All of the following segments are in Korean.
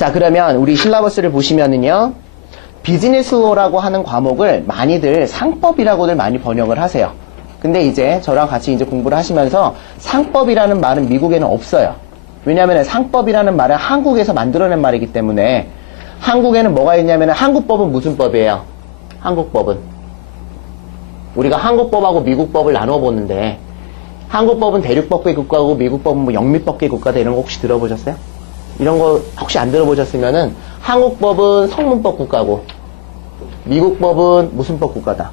자, 그러면 우리 실라버스를 보시면은요, 비즈니스 로라고 하는 과목을 많이들 상법이라고들 많이 번역을 하세요. 근데 이제 저랑 같이 이제 공부를 하시면서 상법이라는 말은 미국에는 없어요. 왜냐하면 상법이라는 말은 한국에서 만들어낸 말이기 때문에 한국에는 뭐가 있냐면 한국법은 무슨 법이에요? 한국법은 우리가 한국법하고 미국법을 나눠 보는데 한국법은 대륙법계 국가고 미국법은 뭐 영미법계 국가다 이런 거 혹시 들어보셨어요? 이런 거 혹시 안 들어보셨으면은 한국법은 성문법 국가고 미국법은 무슨 법 국가다.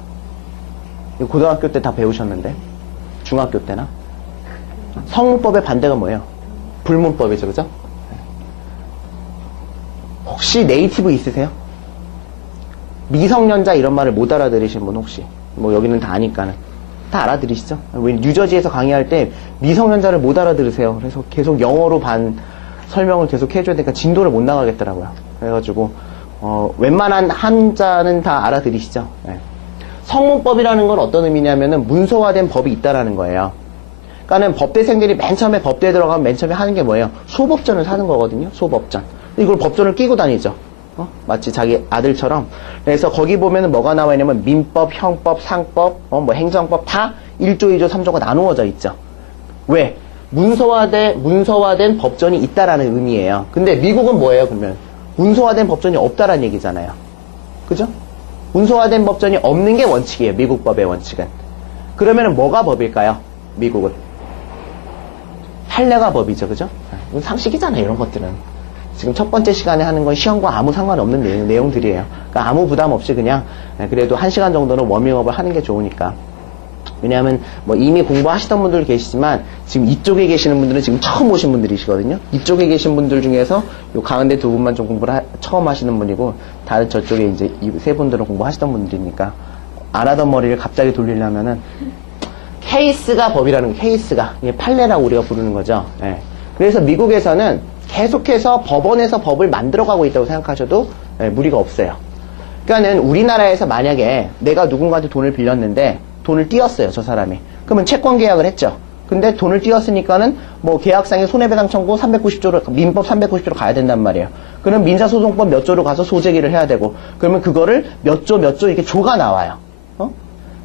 이거 고등학교 때 다 배우셨는데 중학교 때나 성문법의 반대가 뭐예요? 불문법이죠, 그죠? 혹시 네이티브 있으세요? 미성년자 이런 말을 못 알아들으신 분 혹시? 뭐 여기는 다 아니까는 다 알아들으시죠? 뉴저지에서 강의할 때 미성년자를 못 알아들으세요. 그래서 계속 영어로 설명을 계속 해줘야 되니까 진도를 못 나가겠더라고요. 그래가지고 웬만한 한자는 다 알아들으시죠? 네. 성문법이라는 건 어떤 의미냐면은 문서화된 법이 있다라는 거예요. 그러니까는 법대생들이 맨 처음에 법대에 들어가면 맨 처음에 하는 게 뭐예요? 소법전을 사는 거거든요. 소법전. 이걸 법전을 끼고 다니죠. 마치 자기 아들처럼. 그래서 거기 보면은 뭐가 나와 있냐면 민법, 형법, 상법, 뭐 행정법 다 1조, 2조, 3조가 나누어져 있죠. 왜? 문서화된 법전이 있다라는 의미예요. 근데 미국은 뭐예요, 그러면? 문서화된 법전이 없다라는 얘기잖아요. 그죠? 문서화된 법전이 없는 게 원칙이에요. 미국 법의 원칙은. 그러면은 뭐가 법일까요? 미국은. 판례가 법이죠. 그죠? 이건 상식이잖아요. 이런 것들은. 지금 첫 번째 시간에 하는 건 시험과 아무 상관없는 내용들이에요. 그러니까 아무 부담 없이 그냥 그래도 1시간 정도는 워밍업을 하는 게 좋으니까. 왜냐하면 뭐 이미 공부하시던 분들 계시지만 지금 이쪽에 계시는 분들은 지금 처음 오신 분들이시거든요. 이쪽에 계신 분들 중에서 요 가운데 두 분만 좀 공부를 처음 하시는 분이고 다른 저쪽에 이제 이 세 분들은 공부하시던 분들이니까 안 하던 머리를 갑자기 돌리려면은 케이스가 법이라는 거, 케이스가 이게 판례라고 우리가 부르는 거죠. 예. 그래서 미국에서는 계속해서 법원에서 법을 만들어가고 있다고 생각하셔도 무리가 없어요. 그러니까는 우리나라에서 만약에 내가 누군가한테 돈을 빌렸는데 돈을 띄었어요, 저 사람이. 그러면 채권 계약을 했죠. 근데 돈을 띄었으니까는 뭐 계약상의 손해배상 청구 390조로 민법 390조로 가야 된단 말이에요. 그럼 민사소송법 몇 조로 가서 소재기를 해야 되고 그러면 그거를 몇 조 이렇게 조가 나와요.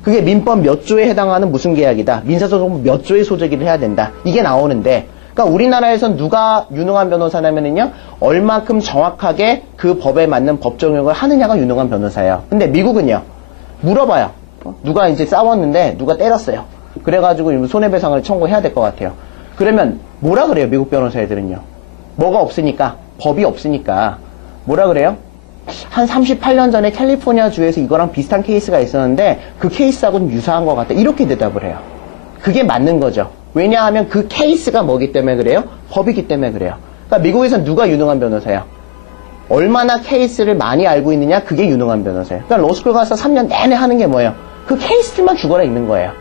그게 민법 몇 조에 해당하는 무슨 계약이다. 민사소송법 몇 조의 소재기를 해야 된다. 이게 나오는데 그러니까 우리나라에선 누가 유능한 변호사냐면은요, 얼만큼 정확하게 그 법에 맞는 법 적용을 하느냐가 유능한 변호사예요. 근데 미국은요, 물어봐요. 누가 이제 싸웠는데 누가 때렸어요. 그래가지고 손해배상을 청구해야 될 것 같아요. 그러면 뭐라 그래요, 미국 변호사 애들은요? 뭐가 없으니까, 법이 없으니까 뭐라 그래요? 한 38년 전에 캘리포니아 주에서 이거랑 비슷한 케이스가 있었는데 그 케이스하고는 유사한 것 같아. 이렇게 대답을 해요. 그게 맞는 거죠. 왜냐하면 그 케이스가 뭐기 때문에 그래요? 법이기 때문에 그래요. 그러니까 미국에서는 누가 유능한 변호사야? 얼마나 케이스를 많이 알고 있느냐? 그게 유능한 변호사예요. 그러니까 로스쿨 가서 3년 내내 하는 게 뭐예요? 그 케이스들만 죽어라 읽는 거예요.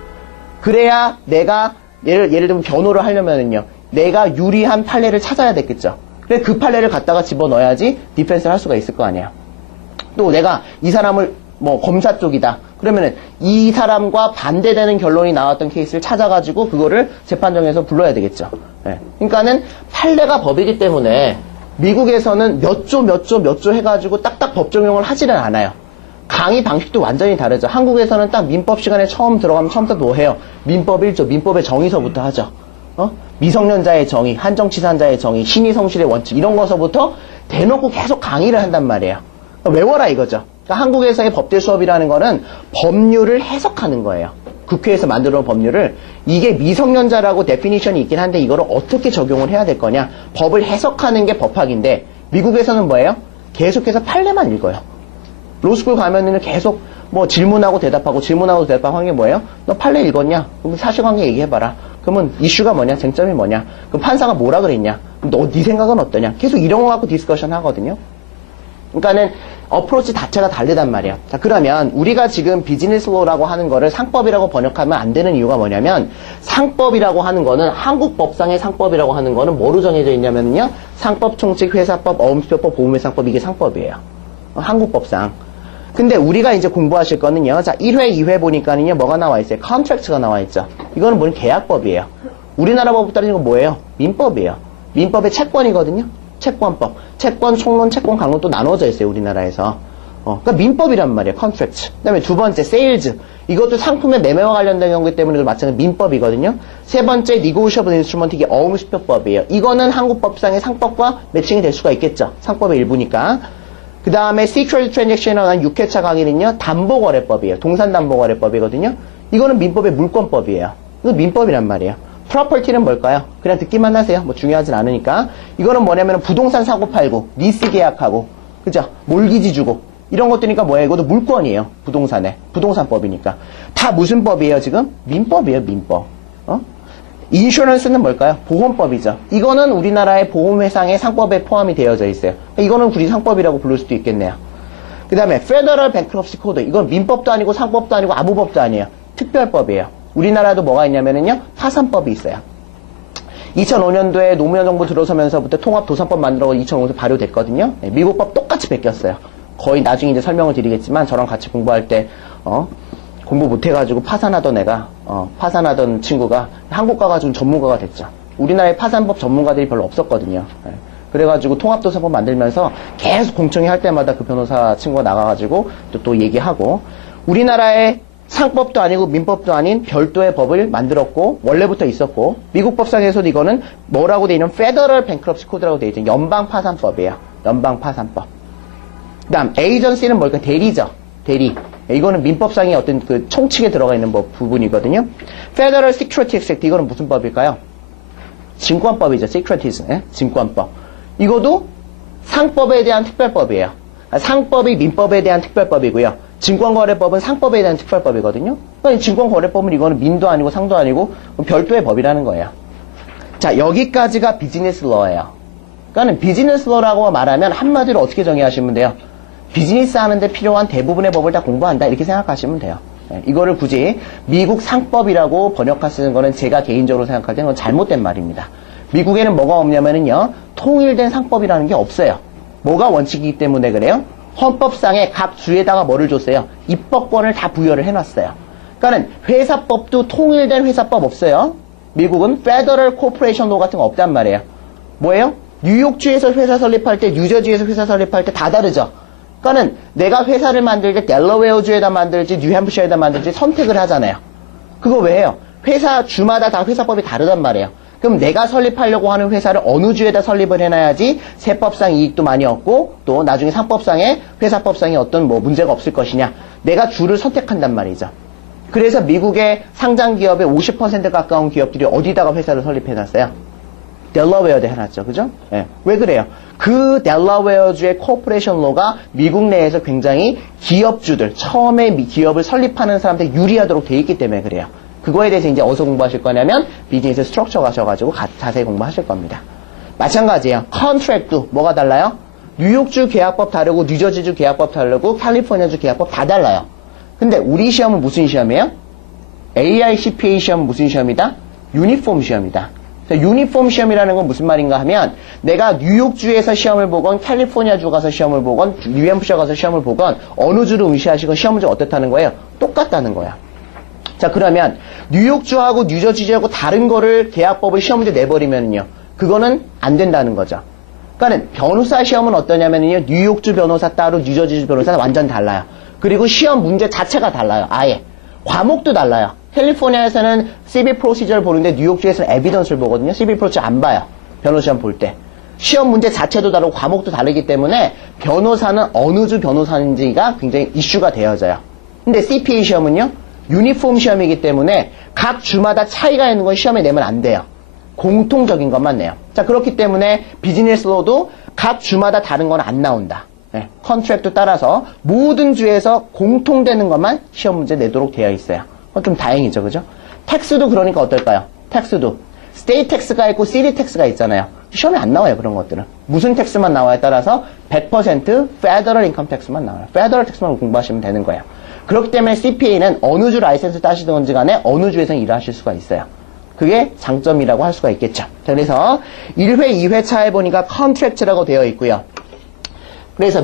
그래야 내가 예를 들면 변호를 하려면은요, 내가 유리한 판례를 찾아야 됐겠죠. 그래 그 판례를 갖다가 집어넣어야지 디펜스를 할 수가 있을 거 아니에요. 또 내가 이 사람을 뭐 검사 쪽이다. 그러면은 이 사람과 반대되는 결론이 나왔던 케이스를 찾아가지고 그거를 재판정에서 불러야 되겠죠. 네. 그러니까는 판례가 법이기 때문에 미국에서는 몇 조 해가지고 딱딱 법 적용을 하지는 않아요. 강의 방식도 완전히 다르죠. 한국에서는 딱 민법 시간에 처음 들어가면 처음부터 뭐 해요? 민법 1조, 민법의 정의서부터 하죠. 미성년자의 정의, 한정치산자의 정의, 신의성실의 원칙 이런 거서부터 대놓고 계속 강의를 한단 말이에요. 외워라 이거죠. 그러니까 한국에서의 법대 수업이라는 거는 법률을 해석하는 거예요. 국회에서 만들어 놓은 법률을 이게 미성년자라고 데피니션이 있긴 한데 이거를 어떻게 적용을 해야 될 거냐. 법을 해석하는 게 법학인데 미국에서는 뭐예요? 계속해서 판례만 읽어요. 로스쿨 가면은 계속 뭐 질문하고 대답하고 하는 게 뭐예요? 너 판례 읽었냐? 그럼 사실관계 얘기해봐라. 그러면 이슈가 뭐냐? 쟁점이 뭐냐? 그럼 판사가 뭐라 그랬냐? 너 네 생각은 어떠냐? 계속 이런 거 갖고 디스커션 하거든요. 그러니까는 어프로치 자체가 다르단 말이에요. 자, 그러면 우리가 지금 비즈니스 로라고 하는 거를 상법이라고 번역하면 안 되는 이유가 뭐냐면 상법이라고 하는 거는 한국 법상의 상법이라고 하는 거는 뭐로 정해져 있냐면요. 상법, 총칙, 회사법, 어음수표법, 보험회상법 이게 상법이에요. 한국 법상. 근데 우리가 이제 공부하실 거는요. 자, 1회, 2회 보니까는요. 뭐가 나와 있어요? 컨트랙트가 나와 있죠. 이거는 뭐냐? 계약법이에요. 우리나라 법에 따르는 건 뭐예요? 민법이에요. 민법의 채권이거든요. 채권법. 채권, 총론, 채권, 강론 또 나눠져 있어요, 우리나라에서. 그러니까 민법이란 말이에요, contract. 그 다음에 두 번째, sales. 이것도 상품의 매매와 관련된 경우이기 때문에 이걸 마찬가지로 민법이거든요. 세 번째, negotiable instrument. 이게 어음수표법이에요. 이거는 한국법상의 상법과 매칭이 될 수가 있겠죠. 상법의 일부니까. 그 다음에 security transaction이라고 하는 6회차 강의는요, 담보거래법이에요. 동산담보거래법이거든요. 이거는 민법의 물권법이에요. 이거 민법이란 말이에요. property는 뭘까요? 그냥 듣기만 하세요. 뭐 중요하진 않으니까. 이거는 뭐냐면 부동산 사고 팔고, 리스 계약하고, 그죠? 몰기지 주고. 이런 것들이니까 뭐예요? 이것도 물권이에요. 부동산에. 부동산법이니까. 다 무슨 법이에요, 지금? 민법이에요, 민법. 인슈런스는 뭘까요? 보험법이죠. 이거는 우리나라의 보험회사의 상법에 포함이 되어져 있어요. 이거는 굳이 상법이라고 부를 수도 있겠네요. 그 다음에 Federal Bankruptcy Code. 이건 민법도 아니고 상법도 아니고 아무 법도 아니에요. 특별법이에요. 우리나라도 뭐가 있냐면요, 파산법이 있어요. 2005년도에 노무현 정부 들어서면서부터 통합도산법 만들어서 2005년에 발효됐거든요. 네, 미국 법 똑같이 베꼈어요. 거의 나중에 이제 설명을 드리겠지만 저랑 같이 공부할 때 공부 못해가지고 파산하던 애가 파산하던 친구가 한국 가가지고 전문가가 됐죠. 우리나라에 파산법 전문가들이 별로 없었거든요. 네. 그래가지고 통합도산법 만들면서 계속 공청회 할 때마다 그 변호사 친구가 나가가지고 또 얘기하고 우리나라의 상법도 아니고 민법도 아닌 별도의 법을 만들었고 원래부터 있었고 미국 법상에서도 이거는 뭐라고 돼 있는 Federal Bankruptcy Code라고 돼 있죠. 연방파산법이에요. 연방파산법. 그 다음 에이전시는 뭘까? 대리죠. 대리. 이거는 민법상의 어떤 그 총칙에 들어가 있는 부분이거든요. Federal Securities Act. 이거는 무슨 법일까요? 증권법이죠. Securities. 예? 증권법. 이것도 상법에 대한 특별법이에요. 상법이 민법에 대한 특별법이고요. 증권거래법은 상법에 대한 특별법이거든요. 그러니까 증권거래법은 이거는 민도 아니고 상도 아니고 별도의 법이라는 거예요. 자, 여기까지가 비즈니스 러예요. 그러니까 비즈니스 러라고 말하면 한마디로 어떻게 정의하시면 돼요? 비즈니스 하는데 필요한 대부분의 법을 다 공부한다 이렇게 생각하시면 돼요. 이거를 굳이 미국 상법이라고 번역하시는 거는 제가 개인적으로 생각할 때는 잘못된 말입니다. 미국에는 뭐가 없냐면요, 통일된 상법이라는 게 없어요. 뭐가 원칙이기 때문에 그래요? 헌법상에 각 주에다가 뭐를 줬어요? 입법권을 다 부여를 해놨어요. 그러니까는 회사법도 통일된 회사법 없어요. 미국은 Federal Corporation Law 같은 거 없단 말이에요. 뭐예요? 뉴욕주에서 회사 설립할 때, 뉴저지에서 회사 설립할 때 다 다르죠. 그러니까는 내가 회사를 만들 때 델러웨어주에다 만들지 뉴햄프셔에다 만들지 선택을 하잖아요. 그거 왜 해요? 회사 주마다 다 회사법이 다르단 말이에요. 그럼 내가 설립하려고 하는 회사를 어느 주에다 설립을 해놔야지 세법상 이익도 많이 얻고 또 나중에 상법상에 회사법상에 어떤 뭐 문제가 없을 것이냐. 내가 주를 선택한단 말이죠. 그래서 미국의 상장 기업의 50% 가까운 기업들이 어디다가 회사를 설립해놨어요? 델러웨어에 해놨죠. 그죠? 예. 왜 그래요? 그 델러웨어주의 코퍼레이션 로가 미국 내에서 굉장히 기업주들, 처음에 기업을 설립하는 사람한테 유리하도록 돼 있기 때문에 그래요. 그거에 대해서 이제 어디서 공부하실 거냐면 비즈니스 스트럭처 가셔가지고 자세히 공부하실 겁니다. 마찬가지예요. 컨트랙트도 뭐가 달라요? 뉴욕주 계약법 다르고 뉴저지주 계약법 다르고 캘리포니아주 계약법 다 달라요. 근데 우리 시험은 무슨 시험이에요? AICPA 시험은 무슨 시험이다? 유니폼 시험이다. 유니폼 시험이라는 건 무슨 말인가 하면 내가 뉴욕주에서 시험을 보건 캘리포니아주 가서 시험을 보건 뉴햄프셔 가서 시험을 보건 어느 주를 응시하시건 시험 문제가 어떻다는 거예요? 똑같다는 거야. 자, 그러면 뉴욕주하고 뉴저지주하고 다른 거를 계약법을 시험 문제 내버리면요, 그거는 안 된다는 거죠. 그러니까 변호사 시험은 어떠냐면요, 뉴욕주 변호사 따로 뉴저지주 변호사 완전 달라요. 그리고 시험 문제 자체가 달라요. 아예 과목도 달라요. 캘리포니아에서는 civil procedure를 보는데 뉴욕주에서는 evidence를 보거든요. civil procedure 안 봐요. 변호사 시험 볼 때. 시험 문제 자체도 다르고 과목도 다르기 때문에 변호사는 어느 주 변호사인지가 굉장히 이슈가 되어져요. 근데 CPA 시험은요, 유니폼 시험이기 때문에 각 주마다 차이가 있는 건 시험에 내면 안 돼요. 공통적인 것만 내요. 자, 그렇기 때문에 비즈니스 로도 각 주마다 다른 건 안 나온다. 네, 컨트랙트 따라서 모든 주에서 공통되는 것만 시험 문제 내도록 되어 있어요. 좀 다행이죠, 그죠? 텍스도 그러니까 어떨까요? 텍스도 스테이트 텍스가 있고 시티 텍스가 있잖아요. 시험에 안 나와요, 그런 것들은. 무슨 텍스만 나와에 따라서 100% 페더럴 인컴 텍스만 나와요. 페더럴 텍스만 공부하시면 되는 거예요. 그렇기 때문에 CPA는 어느 주 라이센스 따시든지 간에 어느 주에서 일하실 수가 있어요. 그게 장점이라고 할 수가 있겠죠. 자, 그래서 1회, 2회 차에 보니까 컨트랙트라고 되어 있고요. 그래서